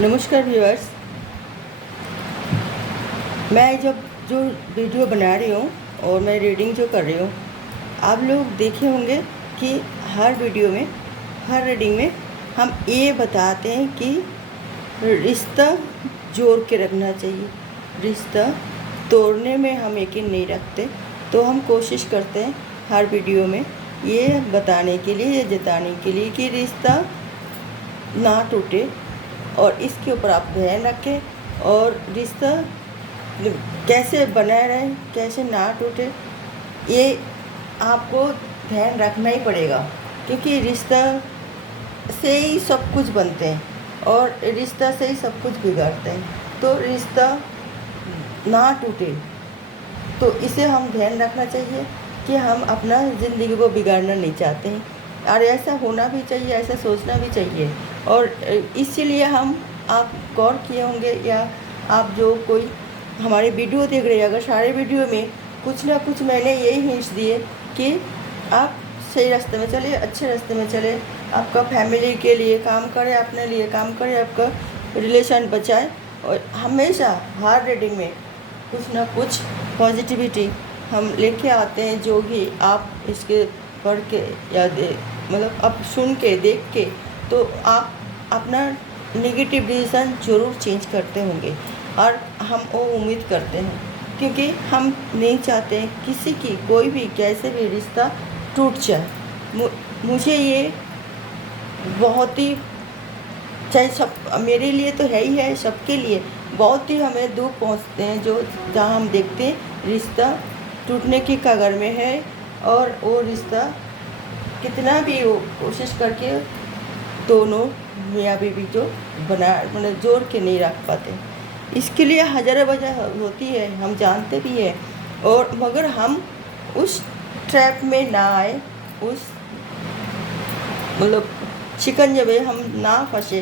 नमस्कार व्यूअर्स। मैं जब जो वीडियो बना रही हूँ और मैं रीडिंग जो कर रही हूँ, आप लोग देखे होंगे कि हर वीडियो में, हर रीडिंग में हम ये बताते हैं कि रिश्ता जोड़ के रखना चाहिए। रिश्ता तोड़ने में हम यकीन नहीं रखते, तो हम कोशिश करते हैं हर वीडियो में ये बताने के लिए, ये जताने के लिए कि रिश्ता ना टूटे और इसके ऊपर आप ध्यान रखें और रिश्ता कैसे बना रहे, कैसे ना टूटे, ये आपको ध्यान रखना ही पड़ेगा, क्योंकि रिश्ता से ही सब कुछ बनते हैं और रिश्ता से ही सब कुछ बिगड़ते हैं। तो रिश्ता ना टूटे, तो इसे हम ध्यान रखना चाहिए कि हम अपना ज़िंदगी को बिगाड़ना नहीं चाहते हैं और ऐसा होना भी चाहिए, ऐसा सोचना भी चाहिए। और इसीलिए हम, आप गौर किए होंगे या आप जो कोई हमारे वीडियो देख रहे हैं, अगर सारे वीडियो में कुछ ना कुछ मैंने यही हिंट्स दिए कि आप सही रास्ते में चले, अच्छे रास्ते में चले, आपका फैमिली के लिए काम करें, अपने लिए काम करें, आपका रिलेशन बचाए। और हमेशा हर रीडिंग में कुछ ना कुछ पॉजिटिविटी हम लेके आते हैं, जो भी आप इसके पढ़ के या मतलब अब सुन के, देख के, तो आप अपना नेगेटिव डिसीज़न ज़रूर चेंज करते होंगे। और हम वो उम्मीद करते हैं, क्योंकि हम नहीं चाहते हैं किसी की कोई भी कैसे भी रिश्ता टूट जाए। मुझे ये बहुत ही, चाहे सब, मेरे लिए तो है ही है, सबके लिए बहुत ही हमें दुख पहुंचते हैं जो जहां हम देखते हैं रिश्ता टूटने की कगार में है और वो रिश्ता कितना भी वो कोशिश करके दोनों मियाँ बीवी जो मतलब जोड़ के नहीं रख पाते। इसके लिए हज़ारों वजह होती है, हम जानते भी हैं, और मगर हम उस ट्रैप में ना आए, उस मतलब शिकंजे में हम ना फंसे,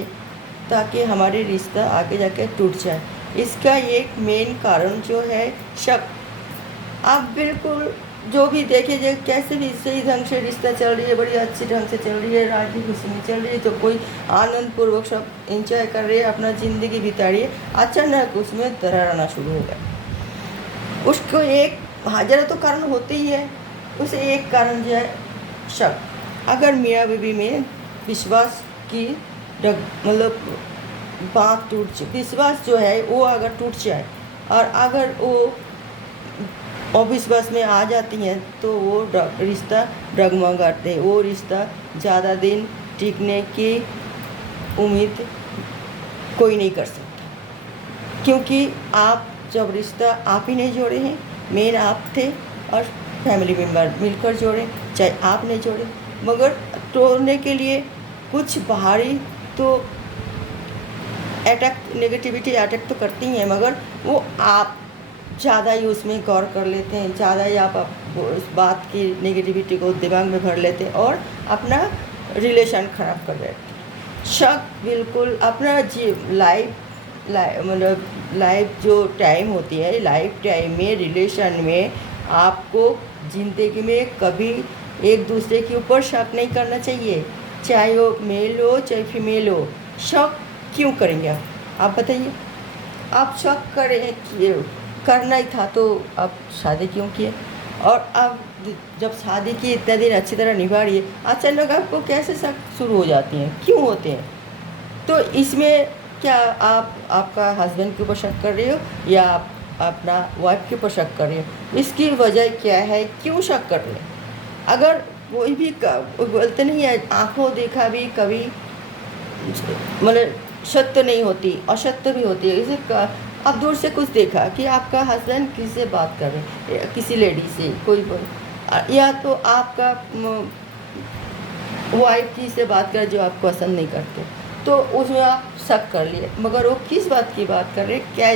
ताकि हमारे रिश्ता आगे जाके टूट जाए। इसका एक मेन कारण जो है शक। आप बिल्कुल जो भी देखे, जो कैसे भी सही ढंग से रिश्ता चल रही है, बड़ी अच्छी ढंग से चल रही है, राजी खुशी में चल रही है, तो कोई आनंद पूर्वक सब एंजॉय कर रही है, अपना ज़िंदगी बिता रही है, अचानक उसमें दरार आना शुरू हो गया। उसको एक हज़ारों तो कारण होते ही है, उसे एक कारण जो है शक। अगर मियाँ बीवी में विश्वास की मतलब बात टूट जाए, विश्वास जो है वो अगर टूट जाए और अगर वो अविश्वास में आ जाती हैं, तो वो रिश्ता डगमगाते हैं, वो रिश्ता ज़्यादा दिन टिकने की उम्मीद कोई नहीं कर सकता। क्योंकि आप जब रिश्ता आप ही नहीं जोड़े हैं, मेन आप थे और फैमिली मेम्बर मिलकर जोड़े, चाहे आप नहीं जोड़े, मगर तोड़ने के लिए कुछ बाहरी तो अटैक, नेगेटिविटी अटैक तो करती हैं, मगर वो आप ज़्यादा ही उसमें गौर कर लेते हैं, ज़्यादा ही आप उस बात की नेगेटिविटी को दिमाग में भर लेते हैं और अपना रिलेशन ख़राब कर देते हैं। शक बिल्कुल अपना मतलब लाइफ जो टाइम होती है, लाइफ टाइम में रिलेशन में आपको ज़िंदगी में कभी एक दूसरे के ऊपर शक नहीं करना चाहिए, चाहे वो मेल हो चाहे फीमेल हो। शक क्यों करेंगे आप बताइए? आप शक करें कि करना ही था तो आप शादी क्यों किए? और अब जब शादी की इतना दिन अच्छी तरह निभा रही है, अचानक आपको कैसे शक शुरू हो जाती हैं, क्यों होते हैं? तो इसमें क्या आप आपका हस्बैंड के ऊपर शक कर रहे हो या आप अपना वाइफ के ऊपर शक कर रहे हो? इसकी वजह क्या है, क्यों शक कर रहे हैं? अगर कोई भी बोलते नहीं है, आंखों देखा भी कभी मतलब सत्य नहीं होती, असत्य भी होती है। जैसे आप दूर से कुछ देखा कि आपका हस्बैंड किसी से बात कर रहे हैं, किसी लेडी से, कोई या तो आपका वाइफ की से बात कर जो आपको पसंद नहीं करते, तो उसमें आप शक कर लिए, मगर वो किस बात की बात कर रहे, क्या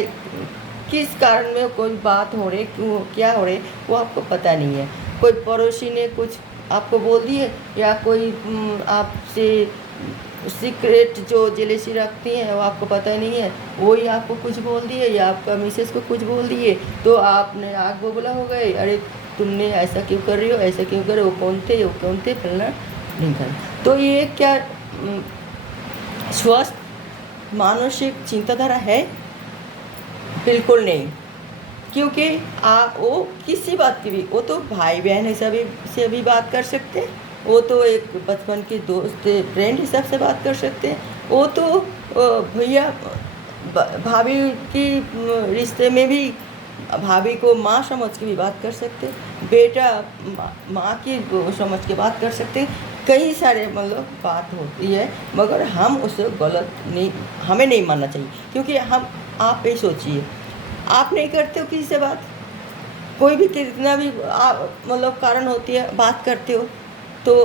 किस कारण में कोई बात हो रही, क्यों, क्या हो रही, वो आपको पता नहीं है। कोई पड़ोसी ने कुछ आपको बोल दिए, या कोई आपसे सीक्रेट जो जेलेसी रखती हैं वो आपको पता ही नहीं है, वही आपको कुछ बोल दिए, या आपका मिसेस को कुछ बोल दिए, तो आपने आग बबूला हो गए, अरे तुमने ऐसा क्यों कर रही हो, ऐसा क्यों कर रहे हो, वो कौन थे फलना नहीं कर। तो ये क्या स्वस्थ मानसिक चिंताधारा है? बिल्कुल नहीं। क्योंकि आप वो किसी बात की भी, वो तो भाई बहन हिसाब से भी बात कर सकते हैं, वो तो एक बचपन के दोस्त फ्रेंड हिसाब से बात कर सकते हैं, वो तो भैया भाभी की रिश्ते में भी भाभी को माँ समझ के भी बात कर सकते, बेटा माँ की समझ के बात कर सकते। कई सारे मतलब बात होती है, मगर हम उसे गलत नहीं, हमें नहीं मानना चाहिए। क्योंकि हम, आप ही सोचिए, आप नहीं करते हो किसी से बात, कोई भी कितना भी मतलब कारण होती है, बात करते हो तो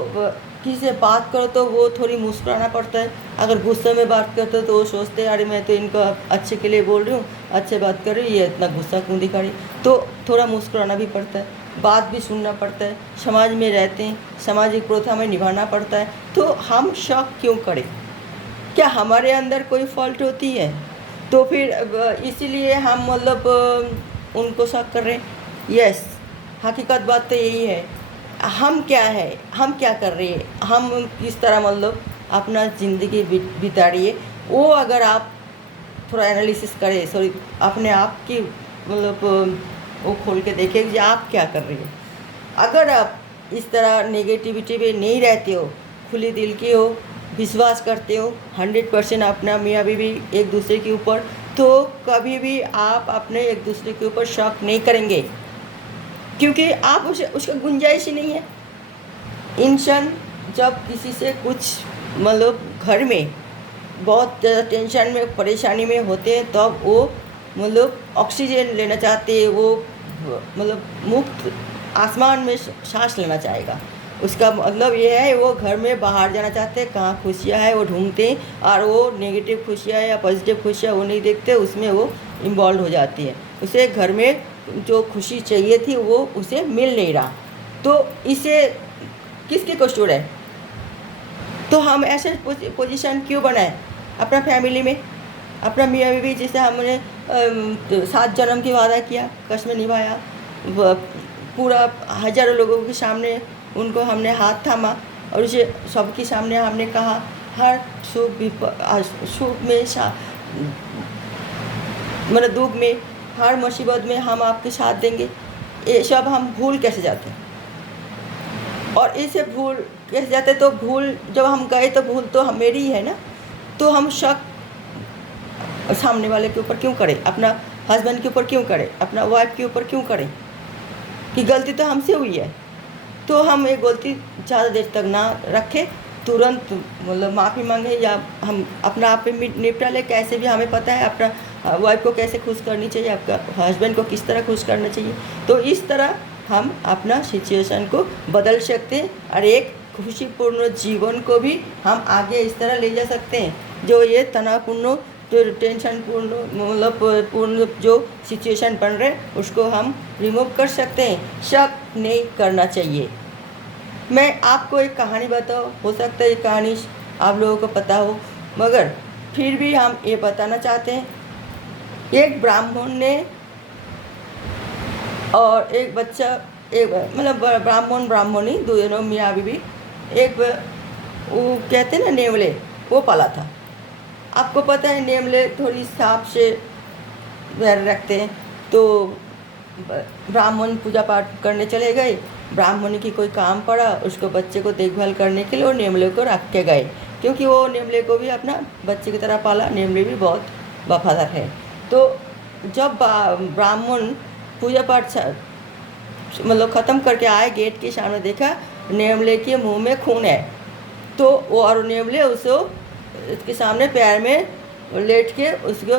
किसी से बात करो तो वो थोड़ी मुस्कुराना पड़ता है। अगर गुस्से में बात करते हो तो वो सोचते हैं अरे मैं तो इनको अच्छे के लिए बोल रही हूँ, अच्छे बात कर रही हूँ, ये इतना गुस्सा क्यों दिखा रही, तो थोड़ा मुस्कुराना भी पड़ता है, बात भी सुनना पड़ता है। समाज में रहते हैं, सामाजिक प्रथा में निभाना पड़ता है, तो हम शक क्यों करें? क्या हमारे अंदर कोई फॉल्ट होती है? तो फिर इसीलिए हम मतलब उनको शक कर रहे हैं। यस, हकीकत बात तो यही है। हम क्या है, हम क्या कर रहे हैं, हम किस तरह मतलब अपना ज़िंदगी बिता रही है, वो अगर आप थोड़ा एनालिसिस करें, सॉरी अपने आप की मतलब वो खोल के देखें कि आप क्या कर रही हो। अगर आप इस तरह नेगेटिविटी में नहीं रहते हो, खुले दिल के हो, विश्वास करते हो 100% अपना मियाँ बीवी एक दूसरे के ऊपर, तो कभी भी आप अपने एक दूसरे के ऊपर शक नहीं करेंगे, क्योंकि आप उसका गुंजाइश ही नहीं है। इंसान जब किसी से कुछ मतलब घर में बहुत ज़्यादा टेंशन में, परेशानी में होते हैं, तब वो मतलब ऑक्सीजन लेना चाहते हैं, वो मतलब मुक्त आसमान में सांस लेना चाहेगा। उसका मतलब ये है वो घर में बाहर जाना चाहते हैं, कहाँ खुशियाँ है वो ढूंढते हैं, और वो नेगेटिव खुशियाँ या पॉजिटिव खुशियाँ वो नहीं देखते, उसमें वो इन्वॉल्व हो जाती है। उसे घर में जो खुशी चाहिए थी वो उसे मिल नहीं रहा, तो इसे किसकी कसूर है? तो हम ऐसे पोजीशन क्यों बनाए अपना फैमिली में? अपना मियाँ बीवी जिसे हमने 7 जन्म की वादा किया, कसम निभाया, पूरा हज़ारों लोगों के सामने उनको हमने हाथ थामा, और उसे सबके सामने हमने कहा हर सुख में मतलब दुख में, हर मुसीबत में हम आपके साथ देंगे। ये सब हम भूल कैसे जाते हैं? और इसे भूल कैसे जाते? तो भूल जब हम गए तो भूल तो हम मेरी ही है ना, तो हम शक सामने वाले के ऊपर क्यों करें, अपना हस्बैंड के ऊपर क्यों करें, अपना वाइफ के ऊपर क्यों करें? कि गलती तो हमसे हुई है, तो हम ये गलती ज़्यादा देर तक ना रखें, तुरंत मतलब माफ़ी मांगे, या हम अपना आप पे निपटा ले। कैसे भी हमें पता है अपना वाइफ को कैसे खुश करनी चाहिए, आपका हस्बैंड को किस तरह खुश करना चाहिए, तो इस तरह हम अपना सिचुएशन को बदल सकते हैं, और एक खुशीपूर्ण जीवन को भी हम आगे इस तरह ले जा सकते हैं। जो ये तनावपूर्ण, जो टेंशन पूर्ण मतलब पूर्ण जो सिचुएशन बन रहे उसको हम रिमूव कर सकते हैं। शक नहीं करना चाहिए। मैं आपको एक कहानी बताऊँ, हो सकता है ये कहानी आप लोगों को पता हो, मगर फिर भी हम ये बताना चाहते हैं। एक ब्राह्मण ने और एक बच्चा, एक मतलब ब्राह्मण ब्राह्मणी दोनों मियाँ बीवी, एक वो कहते हैं ना नेवले, वो पाला था। आपको पता है नेवले थोड़ी सांप से वैर रखते हैं, तो ब्राह्मण पूजा पाठ करने चले गए, ब्राह्मण की कोई काम पड़ा, उसको बच्चे को देखभाल करने के लिए वो नेवले को रख के गए, क्योंकि वो नेवले को भी अपना बच्चे की तरह पाला, नेवले भी बहुत वफादार है। तो जब ब्राह्मण पूजा पाठ मतलब ख़त्म करके आए, गेट के सामने देखा नेवले के मुंह में खून है, तो वो और नेवले उसके सामने पैर में लेट के उसको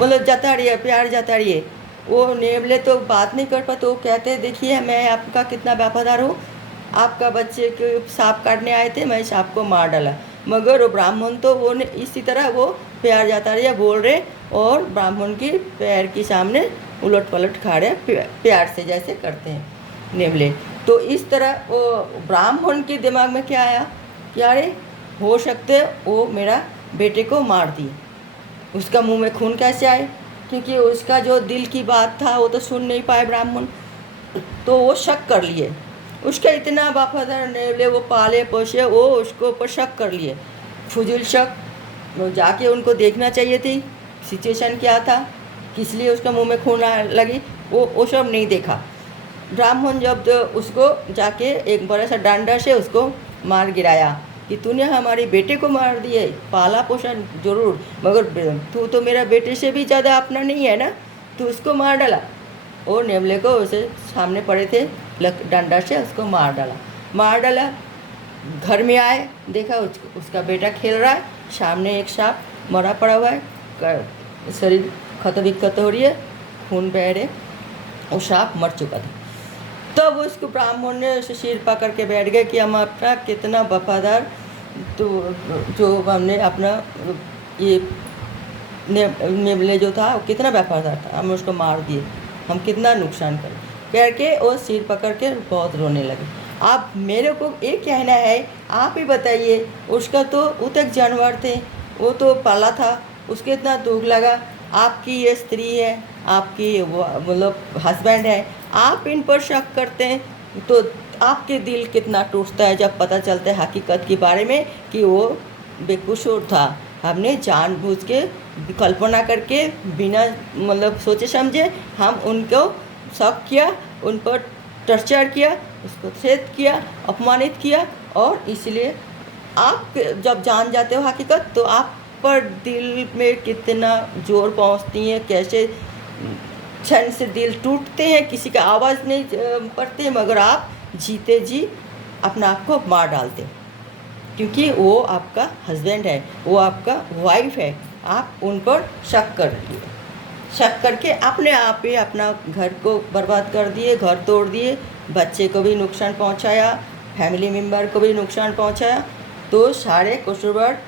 मतलब जाता रही है, प्यार जाता रही है। वो नेवले तो बात नहीं कर पाते, वो कहते हैं देखिए मैं आपका कितना वफादार हूँ, आपका बच्चे के सांप काटने आए थे, मैं सांप को मार डाला। मगर वो ब्राह्मण तो वो इसी तरह वो प्यार जाता रही बोल रहे, और ब्राह्मण की पैर के सामने उलट पलट खा रहे प्यार से, जैसे करते हैं नेवले। तो इस तरह वो ब्राह्मण के दिमाग में क्या आया कि अरे हो सकते वो मेरा बेटे को मार दी, उसका मुंह में खून कैसे आए? क्योंकि उसका जो दिल की बात था वो तो सुन नहीं पाए ब्राह्मण, तो वो शक कर लिए। उसका इतना वफादार नेवले वो पाले पोसे, वो उसको ऊपर शक कर लिए, फजूल शक। वो जाके उनको देखना चाहिए थी सिचुएशन क्या था, किस लिए उसका मुंह में खून लगी, वो सब नहीं देखा। ब्राह्मण जब तो उसको जाके एक बड़ा सा डंडा से उसको मार गिराया कि तूने हमारे बेटे को मार दिए, पाला पोषा जरूर, मगर तू तो मेरा बेटे से भी ज़्यादा अपना नहीं है ना, तू उसको मार डाला। वो नेवले को उसे सामने पड़े थे डंडा से उसको मार डाला। घर में आए, देखा उसका बेटा खेल रहा है, सामने एक सांप मरा पड़ा हुआ है, शरीर खत हो रही है, खून बह रहे, वो सांप मर चुका था। तब उसको ब्राह्मण ने उसे सिर पकड़ के बैठ गए कि हम अपना कितना वफादार, तो जो हमने अपना ये नेवले जो था वो कितना वफादार था, हम उसको मार दिए, हम कितना नुकसान करें करके वो सिर पकड़ के बहुत रोने लगे। आप मेरे को ये कहना है, आप ही बताइए, उसका तो उतक जानवर थे, वो तो पाला था, उसके इतना दुख लगा, आपकी ये स्त्री है, आपकी मतलब हस्बैंड है, आप इन पर शक करते हैं, तो आपके दिल कितना टूटता है जब पता चलता है हकीकत के बारे में कि वो बेकसूर था। हमने जानबूझ के कल्पना करके बिना मतलब सोचे समझे हम उनको शक किया, उन पर टॉर्चर किया, उसको थ्रेट किया, अपमानित किया, और इसलिए आप जब जान जाते हो हकीकत तो आप पर दिल में कितना जोर पहुंचती है, कैसे क्षण से दिल टूटते हैं, किसी का आवाज़ नहीं पड़ते, मगर आप जीते जी अपना आप को मार डालते, क्योंकि वो आपका हस्बैंड है, वो आपका वाइफ है, आप उन पर शक कर दिए, शक करके अपने आप ही अपना घर को बर्बाद कर दिए, घर तोड़ दिए, बच्चे को भी नुकसान पहुंचाया, फैमिली मेम्बर को भी नुकसान पहुंचाया। तो सारे कसूरवार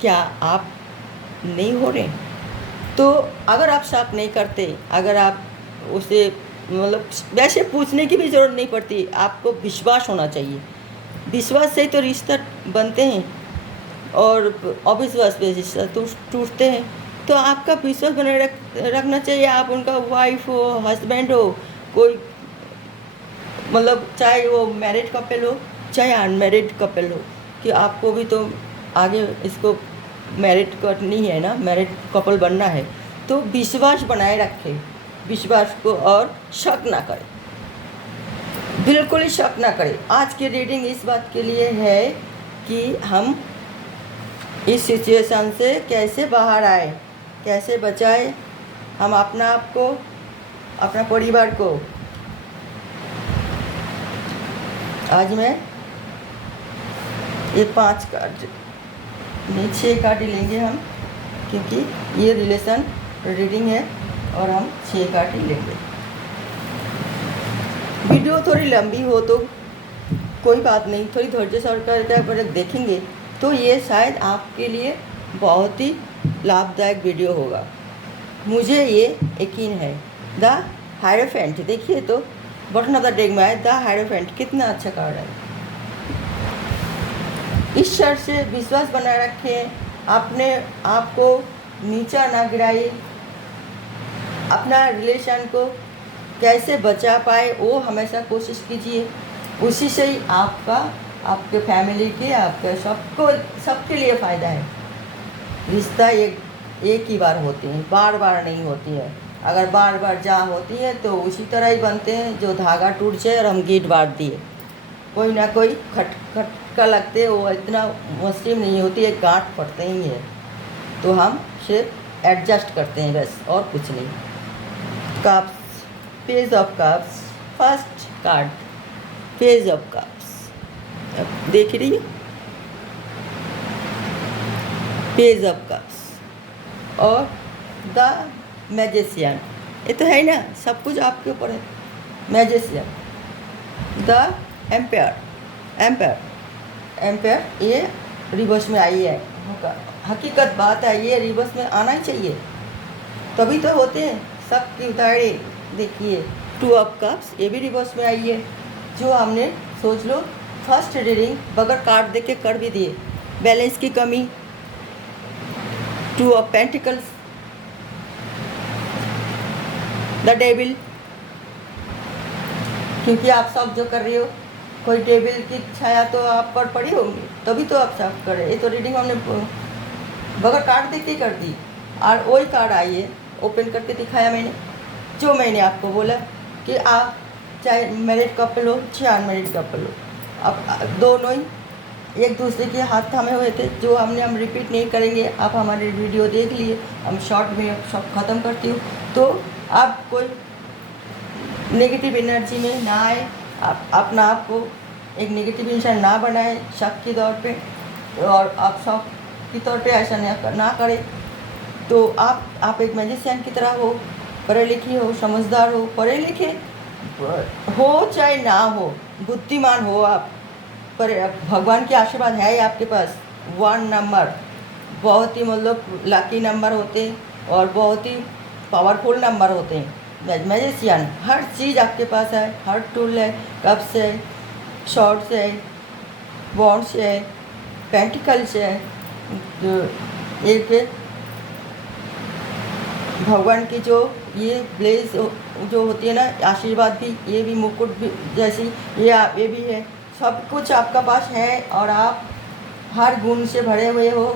क्या आप नहीं हो रहे? तो अगर आप शक नहीं करते, अगर आप उसे मतलब वैसे पूछने की भी ज़रूरत नहीं पड़ती, आपको विश्वास होना चाहिए, विश्वास से ही तो रिश्ता बनते हैं, और अविश्वास पे रिश्ता टूटते हैं। तो आपका विश्वास बनाए रखना चाहिए। आप उनका वाइफ हो, हस्बैंड हो, कोई मतलब चाहे वो मैरिड कपल हो चाहे अनमैरिड कपल हो, कि आपको भी तो आगे इसको मैरिड करनी है ना, मैरिड कपल बनना है, तो विश्वास बनाए रखें, विश्वास को, और शक ना करें, बिल्कुल ही शक ना करें। आज की रीडिंग इस बात के लिए है कि हम इस सिचुएशन से कैसे बाहर आए, कैसे बचाए हम अपना आप को, अपना परिवार को। आज मैं ये 5 कार्ड नहीं 6 कार्ड ही लेंगे हम, क्योंकि ये रिलेशन रीडिंग है और हम 6 कार्ड ही लेंगे। वीडियो थोड़ी लंबी हो तो कोई बात नहीं, थोड़ी धैर्य से पर देखेंगे तो ये शायद आपके लिए बहुत ही लाभदायक वीडियो होगा, मुझे ये यकीन है। द हायरोफेंट, देखिए तो बटन ऑफ द डेक में है द हायरोफेंट, कितना अच्छा कार्ड है। ईश्वर से विश्वास बनाए रखें, अपने आप को नीचा ना गिराइए, अपना रिलेशन को कैसे बचा पाए वो हमेशा कोशिश कीजिए, उसी से ही आपका, आपके फैमिली के, आपके सबके लिए फ़ायदा है। रिश्ता एक ही बार होती हैं, बार बार नहीं होती है। अगर बार बार जा होती है तो उसी तरह ही बनते हैं जो धागा टूट जाए और हम गीट बांट दिए, कोई ना कोई खटका लगते, वो इतना मुश्किल नहीं होती है, गांठ पड़ते ही है, तो हम सिर्फ एडजस्ट करते हैं बस, और कुछ नहीं। Cups, page of cups, first card page of cups, देख रही है, पेज ऑफ कप्स, और द मैजिशियन, ये तो है ना, सब कुछ आपके ऊपर है। मैजिशियन, द एम्पायर ये रिवर्स में आई है, हकीकत बात है, ये रिवर्स में आना ही चाहिए, तभी तो होते हैं सबकी उदाहरण। देखिए 2 ऑफ कप्स, ये भी रिवर्स में आई है, जो हमने सोच लो फर्स्ट रीडिंग बगैर कार्ड देके कर भी दिए, बैलेंस की कमी। 2 ऑफ पेंटिकल्स, द डेविल, क्योंकि आप सब जो कर रही हो कोई डेविल की छाया तो आप पर पड़ी होगी, तभी तो आप सब कर रहे। ये तो रीडिंग हमने बगैर कार्ड देख के कर दी। और वही कार्ड आई है, ओपन करके दिखाया मैंने, जो मैंने आपको बोला कि आप चाहे मैरिड कपल हो चाहे अनमैरिड कपल हो, अब दोनों ही एक दूसरे के हाथ थामे हुए थे। जो हम रिपीट नहीं करेंगे, आप हमारे वीडियो देख लिए, हम शॉर्ट में सब ख़त्म करती हूँ। तो आप कोई नेगेटिव एनर्जी में ना आए, आप अपना आप को एक नेगेटिव इंसान ना बनाए शक के तौर पे, और आप शक के तौर पे ऐसा ना करें। तो आप एक मैजिशियन की तरह हो, पढ़े लिखे हो, समझदार हो, पढ़े लिखे हो चाहे ना हो, बुद्धिमान हो आप, पर भगवान के आशीर्वाद है आपके पास। 1 नंबर बहुत ही मतलब लकी नंबर होते हैं और बहुत ही पावरफुल नंबर होते हैं। मैजिशियन हर चीज़ आपके पास है, हर टूल है, कप्स है, शॉर्ट्स है, बॉन्ड्स है, पेंटिकल्स है, एक भगवान की जो ये ब्लेज जो होती है ना, आशीर्वाद भी, ये भी मुकुट भी जैसी ये भी है, सब कुछ आपका पास है और आप हर गुण से भरे हुए हो।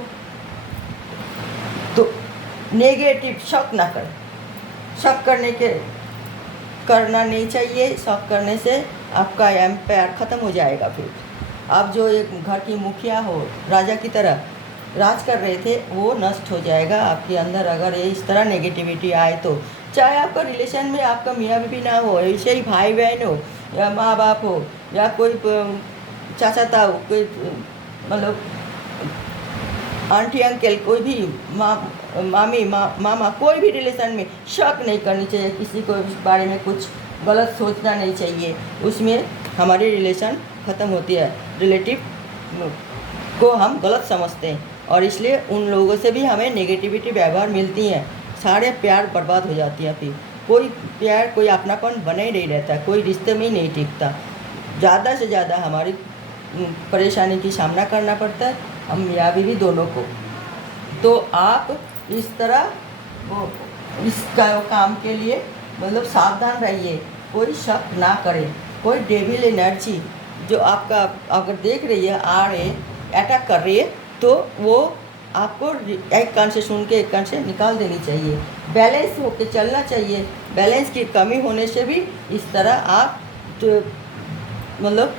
तो नेगेटिव शक ना करें, शक करना नहीं चाहिए। शक करने से आपका एम्पायर ख़त्म हो जाएगा। फिर आप जो एक घर की मुखिया हो, राजा की तरह राज कर रहे थे, वो नष्ट हो जाएगा आपके अंदर अगर ये इस तरह नेगेटिविटी आए तो। चाहे आपका रिलेशन में आपका मियाँ बीवी ना हो, ऐसे ही भाई बहन हो या माँ बाप हो या कोई चाचा ताऊ, कोई मतलब आंटी अंकल, कोई भी मामी मामा, कोई भी रिलेशन में शक नहीं करनी चाहिए। किसी को इस बारे में कुछ गलत सोचना नहीं चाहिए, उसमें हमारी रिलेशन ख़त्म होती है। रिलेटिव को हम गलत समझते हैं और इसलिए उन लोगों से भी हमें नेगेटिविटी व्यवहार मिलती हैं, सारे प्यार बर्बाद हो जाती है। फिर कोई प्यार, कोई अपनापन बने ही नहीं रहता, कोई रिश्ते में ही नहीं टिकता। ज़्यादा से ज़्यादा हमारी परेशानी की सामना करना पड़ता है, हम मियाँ बीवी दोनों को। तो आप इस तरह इस काम के लिए मतलब सावधान रहिए, कोई शक ना करें। कोई डेविल एनर्जी जो आपका अगर देख रही है, आ रहे, अटैक कर रही है, तो वो आपको एक कान से सुन के एक कान से निकाल देनी चाहिए। बैलेंस होके चलना चाहिए। बैलेंस की कमी होने से भी इस तरह आप तो मतलब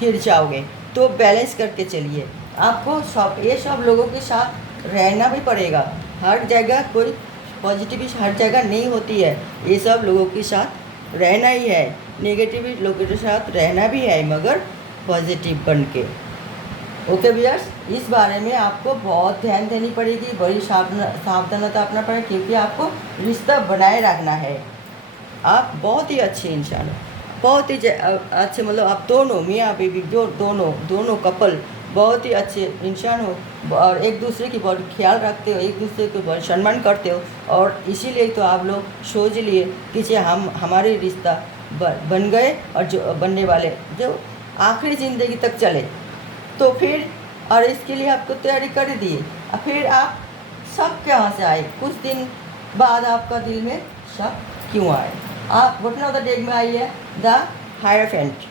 गिर जाओगे। तो बैलेंस करके चलिए। आपको सब लोगों के साथ रहना भी पड़ेगा। हर जगह कोई पॉजिटिव हर जगह नहीं होती है, ये सब लोगों के साथ रहना ही है। नेगेटिव लोगों के साथ रहना भी है, मगर पॉजिटिव बन के। ओके व्यूअर्स, इस बारे में आपको बहुत ध्यान देनी पड़ेगी, बड़ी सावधानता अपना पड़ेगा, क्योंकि आपको रिश्ता बनाए रखना है। आप बहुत ही अच्छे इंसान हो, बहुत ही अच्छे, मतलब आप दोनों मियाँ बीवी जो दोनों कपल बहुत ही अच्छे इंसान हो और एक दूसरे की बहुत ख्याल रखते हो, एक दूसरे को बहुत सम्मान करते हो। और इसीलिए तो आप लोग सोच लिए कि हमारे रिश्ता बन गए और जो बनने वाले जो आखिरी ज़िंदगी तक चले। तो फिर और इसके लिए आपको तैयारी कर दिए। और फिर आप शक कहाँ से आए? कुछ दिन बाद आपका दिल में शक क्यों आए? आप बटन ऑफ द डेक में आई है द हायरफेंट।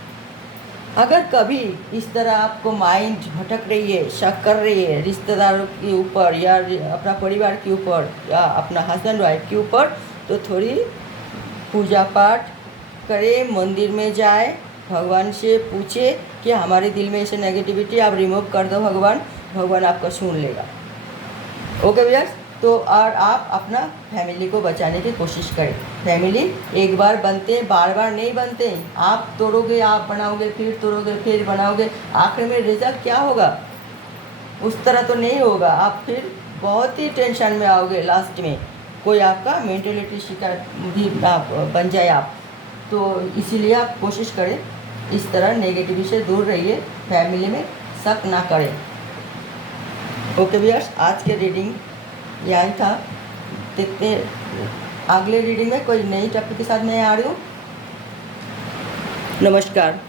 अगर कभी इस तरह आपको माइंड भटक रही है, शक कर रही है रिश्तेदारों के ऊपर या अपना परिवार के ऊपर या अपना हस्बैंड वाइफ के ऊपर, तो थोड़ी पूजा पाठ करें, मंदिर में जाए, भगवान से पूछे कि हमारे दिल में ऐसे नेगेटिविटी आप रिमूव कर दो भगवान आपका सुन लेगा। ओके भैया, तो और आप अपना फैमिली को बचाने की कोशिश करें। फैमिली एक बार बनते हैं, बार बार नहीं बनते। आप तोड़ोगे, आप बनाओगे, फिर तोड़ोगे, फिर बनाओगे, आखिर में रिजल्ट क्या होगा? उस तरह तो नहीं होगा। आप फिर बहुत ही टेंशन में आओगे, लास्ट में कोई आपका मेंटलिटी शिकार भी बन जाए आप। तो इसीलिए आप कोशिश करें, इस तरह नेगेटिविटी से दूर रहिए, फैमिली में शक ना करें। ओके व्यूअर्स, आज के रीडिंग यही था। देखते अगले रीडिंग में कोई नई टॉपिक के साथ मैं आ रही हूँ। नमस्कार।